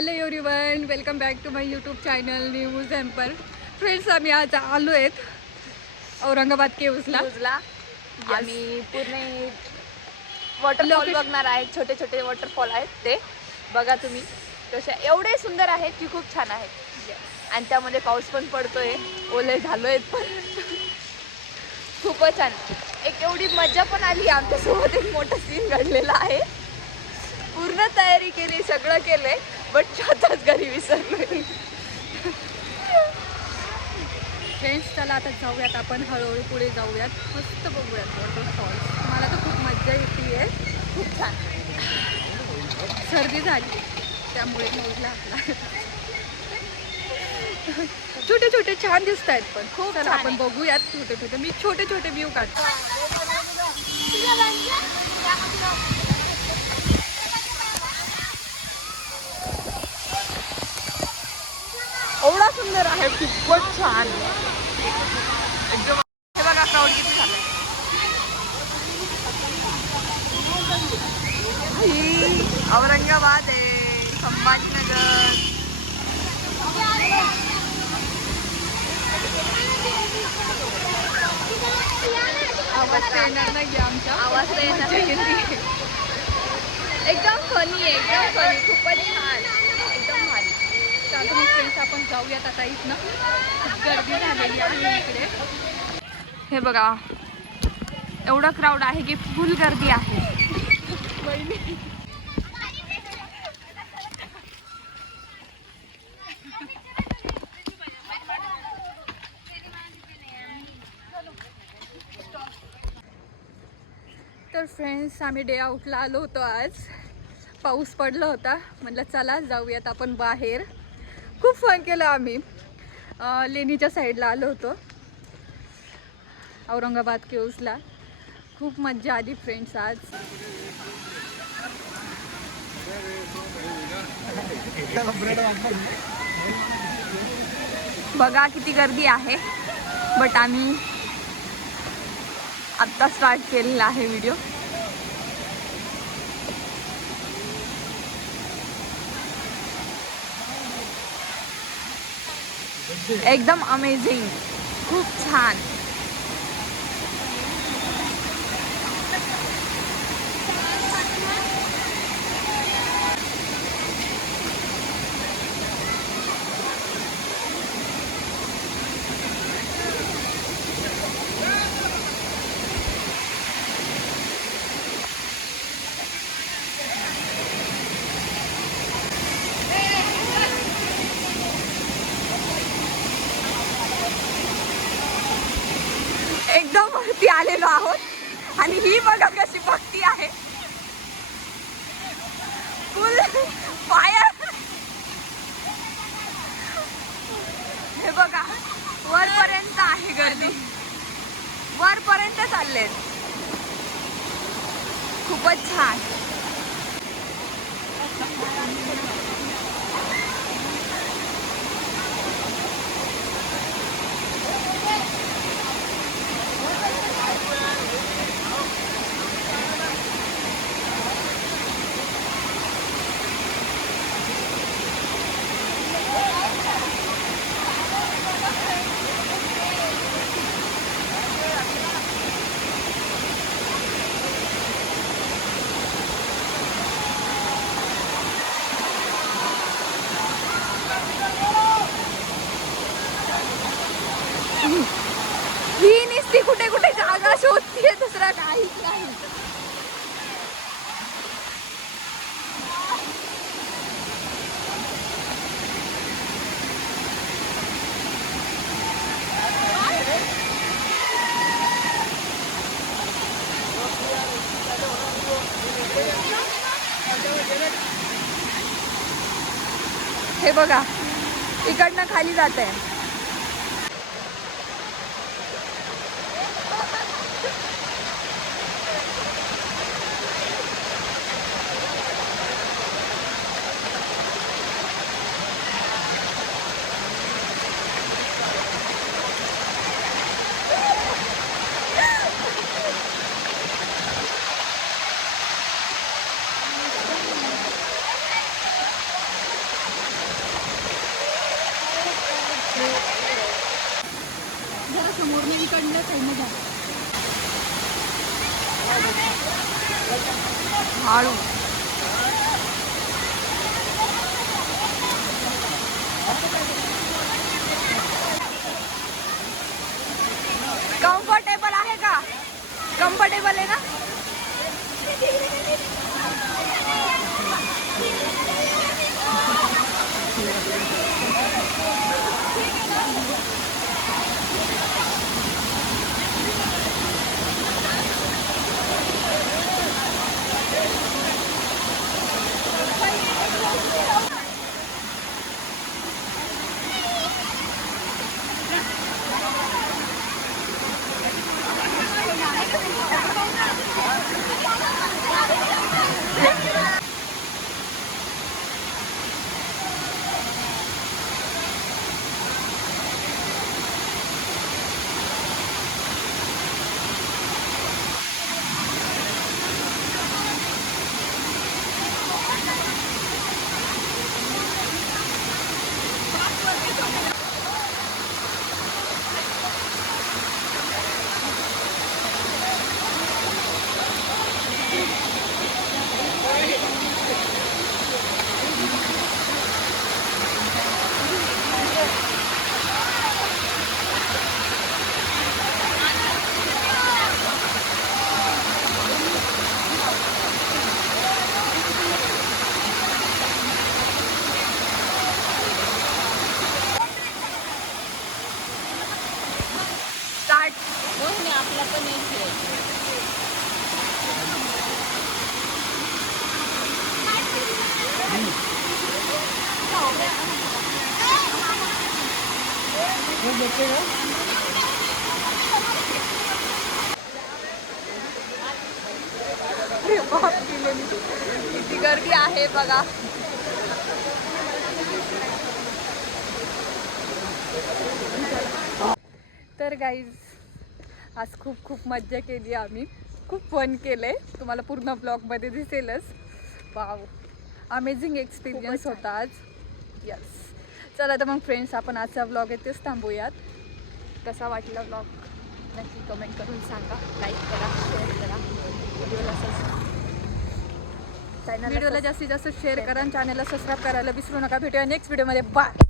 Hello everyone, welcome back to my YouTube channel news एम्पर. Friends, आम्ही आज आलो आहेत औरंगाबाद केव्जला. आम्ही पूर्ण वॉटरफॉल बघणार आहेत. छोटे छोटे वॉटरफॉल आहेत, ते बघा तुम्ही कशा एवढे सुंदर आहेत की खूप छान आहेत. आणि त्यामध्ये पाऊस पण पडतोय, ओले झालोय पण खूपच छान. एक एवढी मजा पण आली. आमच्यासोबत एक मोठा सीन घडलेला आहे. पूर्ण तयारी केली, सगळं केलंय, बट स्वतःच घरी विसरलोय. फ्रेंड्स, चला आता जाऊयात, आपण हळूहळू पुढे जाऊयात, मस्त बघूयात वॉटरफॉल्स. मला तर खूप मजा येते आहे, खूप छान. सर्दी झाली त्यामुळे मोडला आपला. छोटे छोटे छान दिसत आहेत, पण खूप चला छान आपण आहे. बघूयात छोटे छोटे. मी छोटे छोटे व्ह्यू काढतो. एवढा सुंदर आहे, खूपच छान. एकदम हे बघा क्राऊड किती झालाय. ही औरंगाबाद आहे, संभाजीनगर. आवाज तर येणार नाही आमचा, आवाज तर येणार मजा येते. एकदम फनी आहे, एकदम फनी, खूपच छान, एकदम भारी. चालतो मग फ्रेंड्स, आपण जाऊयात आता. इथनं खूप गर्दी झालेली आहे इकडे. हे बघा, एवढं क्राऊड आहे की फुल गर्दी आहे. तर फ्रेंड्स, आम्ही डे आउटला आलो होतो. आज पाऊस पडला होता, म्हटलं चला जाऊयात आपण बाहेर. खूप फन केलं आम्ही. लेणीच्या साईडला आलो होतो, औरंगाबाद केव्जला. खूप मज्जा आली फ्रेंड्स आज. बघा किती गर्दी आहे, बट आम्ही आत्ता स्टार्ट केलेला आहे व्हिडिओ. एकदम अमेझिंग, खूप छान. एकदम वरती आलेलो आहोत आणि ही बघा कशी भक्ती आहे, फुल फायर. हे बघा, वरपर्यंत आहे गर्दी, वरपर्यंत चाललेत. खूपच छान. ही नुसती कुठे कुठे जागा शोधतीये, दुसरा काहीच नाही. हे बघा, इकडनं खाली जात आहे. इकडल्या साईडने घ्या. हळू. कम्फर्टेबल आहे का? कम्फर्टेबल आहे ना? आपला पण एक किती गर्दी आहे बघा. तर गाईज आज खूप खूप मज्जा केली आम्ही. खूप फन केलंय. तुम्हाला पूर्ण ब्लॉगमध्ये दिसेलच. वाव, अमेझिंग एक्सपिरियन्स होता आज. यस. चला तर मग फ्रेंड्स, आपण आजचा ब्लॉग इथेच थांबूयात. कसा वाटला ब्लॉग नक्की कमेंट करून सांगा. लाईक करा, शेअर करा, व्हिडिओला जास्तीत जास्त शेअर करा आणि चॅनलला सबस्क्राईब करायला विसरू नका. भेटूया नेक्स्ट व्हिडिओमध्ये. बाय.